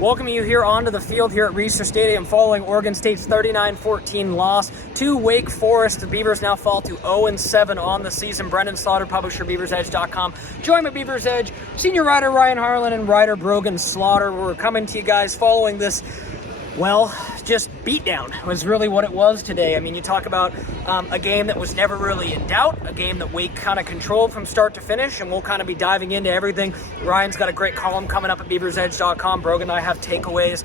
Welcome you here onto the field here at Reser Stadium following Oregon State's 39-14 loss to Wake Forest. The Beavers now fall to 0-7 on the season. Brenden Slaughter, publisher, BeaversEdge.com. Joined by Beavers Edge, senior writer Ryan Harlan and writer Brogan Slaughter. We're coming to you guys following this, well, just beatdown was really what it was today. I mean, you talk about a game that was never really in doubt, a game that Wake kind of controlled from start to finish, and we'll kind of be diving into everything. Ryan's got a great column coming up at BeaversEdge.com. Brogan and I have takeaways.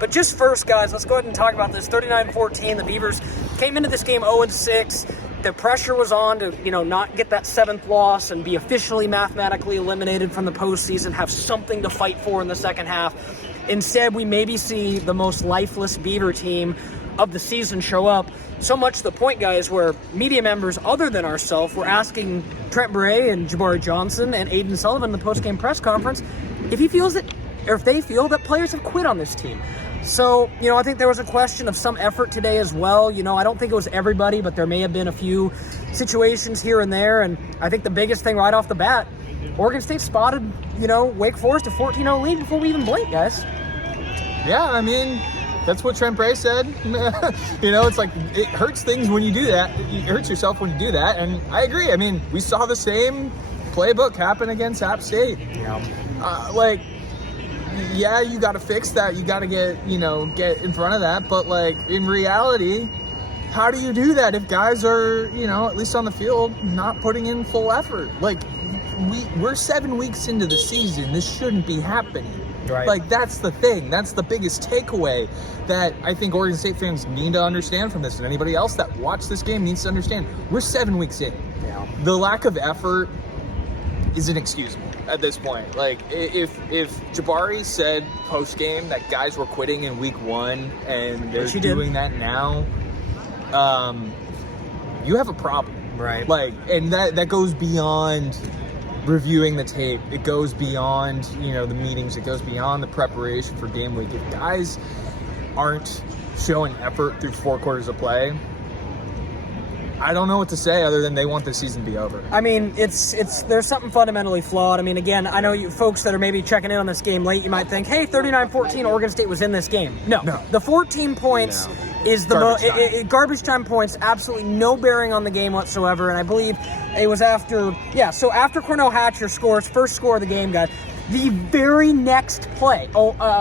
But just first, guys, let's go ahead and talk about this. 39-14, the Beavers came into this game 0-6. The pressure was on to, not get that seventh loss and be officially mathematically eliminated from the postseason, have something to fight for in the second half. Instead, we maybe see the most lifeless Beaver team of the season show up. So much to the point, guys, where media members other than ourselves were asking Trent Bray and Jabari Johnson and Aiden Sullivan in the post-game press conference if he feels that, or if they feel that players have quit on this team. So, I think there was a question of some effort today as well. I don't think it was everybody, but there may have been a few situations here and there. And I think the biggest thing right off the bat, Oregon State spotted, Wake Forest a 14-0 lead before we even blinked, guys. Yeah, I mean, that's what Trent Bray said. It's like it hurts things when you do that. It hurts yourself when you do that. And I agree. I mean, we saw the same playbook happen against App State. Yeah. You got to fix that. You got to get in front of that. But, in reality, how do you do that if guys are, at least on the field, not putting in full effort? We're 7 weeks into the season. This shouldn't be happening. Right. That's the thing. That's the biggest takeaway that I think Oregon State fans need to understand from this, and anybody else that watched this game needs to understand. We're 7 weeks in. Yeah. The lack of effort is inexcusable at this point. If Jabari said post-game that guys were quitting in week one and they're doing that now, you have a problem. Right. And that goes beyond reviewing the tape. It goes beyond, the meetings. It goes beyond the preparation for game week. If guys aren't showing effort through 4 quarters of play, I don't know what to say other than they want the season to be over. I mean, there's something fundamentally flawed. I mean, again, I know you folks that are maybe checking in on this game late, you might think, hey, 39-14, Oregon State was in this game. No. The 14 points is the garbage time points, absolutely no bearing on the game whatsoever. And I believe it was after Cornell Hatcher scores, first score of the game, guys. The very next play,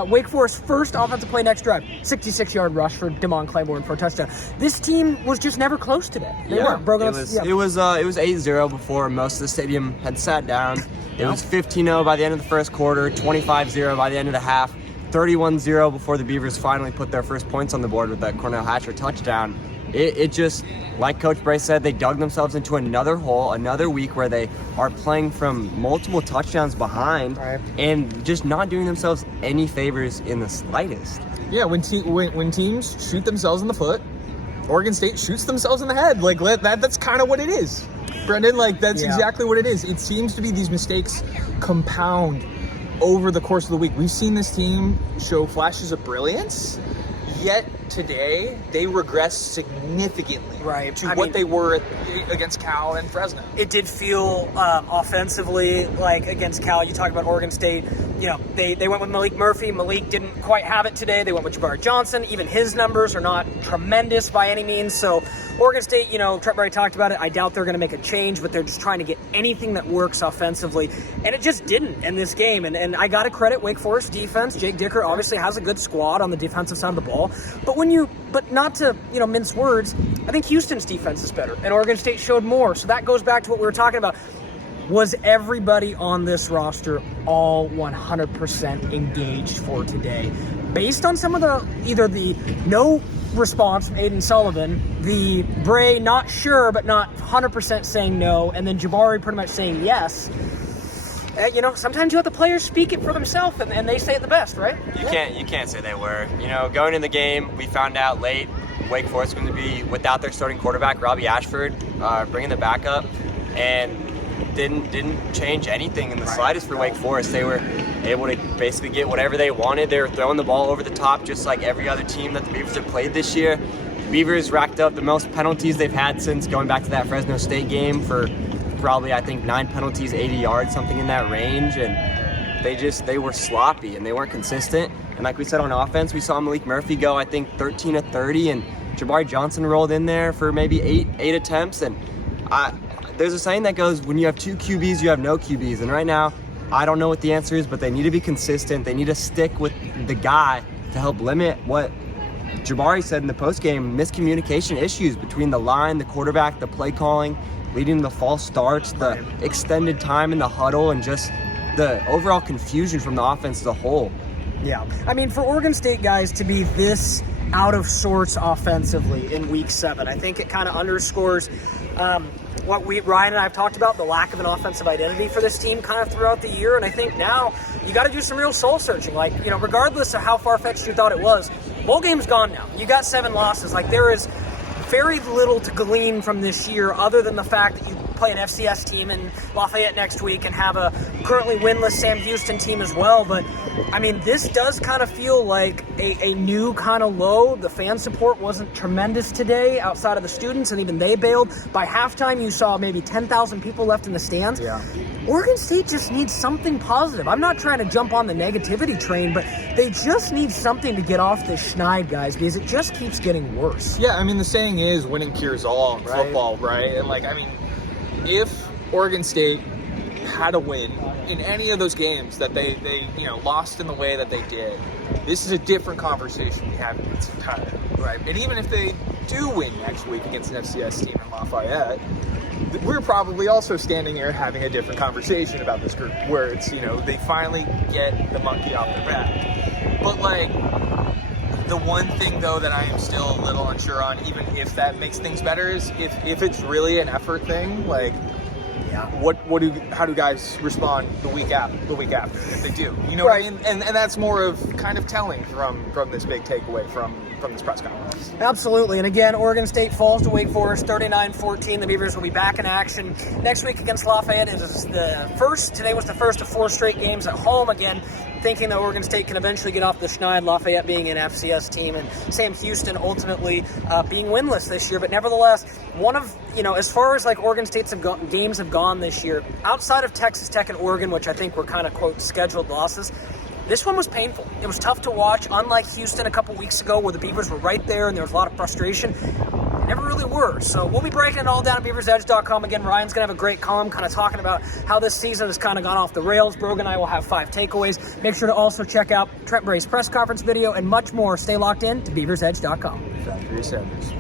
Wake Forest's first offensive play next drive, 66-yard rush for Damon Claiborne for a touchdown. This team was just never close today. They weren't. Brogan, it was 8-0 before most of the stadium had sat down. It was 15-0 by the end of the first quarter, 25-0 by the end of the half, 31-0 before the Beavers finally put their first points on the board with that Cornell Hatcher touchdown. It just, like Coach Bray said, they dug themselves into another hole, another week where they are playing from multiple touchdowns behind and just not doing themselves any favors in the slightest. Yeah, when teams shoot themselves in the foot, Oregon State shoots themselves in the head. That's kind of what it is. Brenden, that's exactly what it is. It seems to be these mistakes compound over the course of the week. We've seen this team show flashes of brilliance, yet today they regress significantly to what they were against Cal and Fresno. It did feel offensively like against Cal. You talk about Oregon State, they went with Malik Murphy. Malik didn't quite have it today. They went with Jabari Johnson. Even his numbers are not tremendous by any means. So Oregon State, Trent Bray talked about it. I doubt they're going to make a change, but they're just trying to get anything that works offensively. And it just didn't in this game. And I got to credit Wake Forest defense. Jake Dicker obviously has a good squad on the defensive side of the ball. But not to, mince words, I think Houston's defense is better. And Oregon State showed more. So that goes back to what we were talking about. Was everybody on this roster all 100% engaged for today? Based on some of either the no response from Aiden Sullivan, the Bray not sure but not 100% saying no, and then Jabari pretty much saying yes. Sometimes you let the players speak it for themselves, and they say it the best, right? You can't say they were. Going in the game, we found out late Wake Forest was going to be without their starting quarterback, Robbie Ashford, bringing the backup, and didn't change anything in the slightest for Wake Forest. They were able to basically get whatever they wanted. They were throwing the ball over the top just like every other team that the Beavers have played this year. The Beavers racked up the most penalties they've had since going back to that Fresno State game for probably, I think, 9 penalties, 80 yards, something in that range. And they were sloppy and they weren't consistent. And like we said on offense, we saw Malik Murphy go, I think, 13 of 30, and Jabari Johnson rolled in there for maybe eight attempts. And there's a saying that goes, when you have two QBs, you have no QBs. And right now, I don't know what the answer is, but they need to be consistent. They need to stick with the guy to help limit what Jabari said in the postgame, miscommunication issues between the line, the quarterback, the play calling, leading to the false starts, the extended time in the huddle, and just the overall confusion from the offense as a whole. Yeah. I mean, for Oregon State guys to be this out of sorts offensively in week 7, I think it kind of underscores what Ryan and I have talked about, the lack of an offensive identity for this team kind of throughout the year. And I think now you got to do some real soul searching. Like, you know, regardless of how far-fetched you thought it was, bowl game's gone now. You got 7 losses. Like, there is very little to glean from this year other than the fact that you play an FCS team in Lafayette next week and have a currently winless Sam Houston team as well. But, I mean, this does kind of feel like a new kind of low. The fan support wasn't tremendous today outside of the students, and even they bailed. By halftime, you saw maybe 10,000 people left in the stands. Yeah. Oregon State just needs something positive. I'm not trying to jump on the negativity train, but they just need something to get off this schneid, guys, because it just keeps getting worse. Yeah, I mean, the saying is winning cures all in football, right? And, like, I mean, if Oregon State had a win in any of those games that they lost in the way that they did, this is a different conversation we have against entirely, right? And even if they do win next week against an FCS team in Lafayette, we're probably also standing here having a different conversation about this group, where it's, they finally get the monkey off their back. But, like, the one thing, though, that I am still a little unsure on, even if that makes things better, is if it's really an effort thing, like, how do guys respond the week after if they do? You know right. what I mean? And that's more of kind of telling from this big takeaway from this press conference. Absolutely. And again, Oregon State falls to Wake Forest 39-14. The Beavers will be back in action next week against Lafayette. It is today was the first of 4 straight games at home again, thinking that Oregon State can eventually get off the schneid, Lafayette being an FCS team, and Sam Houston ultimately being winless this year. But nevertheless, one of, as far as like Oregon State's games have gone this year, outside of Texas Tech and Oregon, which I think were kind of, quote, scheduled losses, this one was painful. It was tough to watch, unlike Houston a couple weeks ago where the Beavers were right there and there was a lot of frustration. They never really were. So we'll be breaking it all down at BeaversEdge.com. Again, Ryan's going to have a great column kind of talking about how this season has kind of gone off the rails. Brogan and I will have 5 takeaways. Make sure to also check out Trent Bray's press conference video and much more. Stay locked in to BeaversEdge.com. Factory Sanders.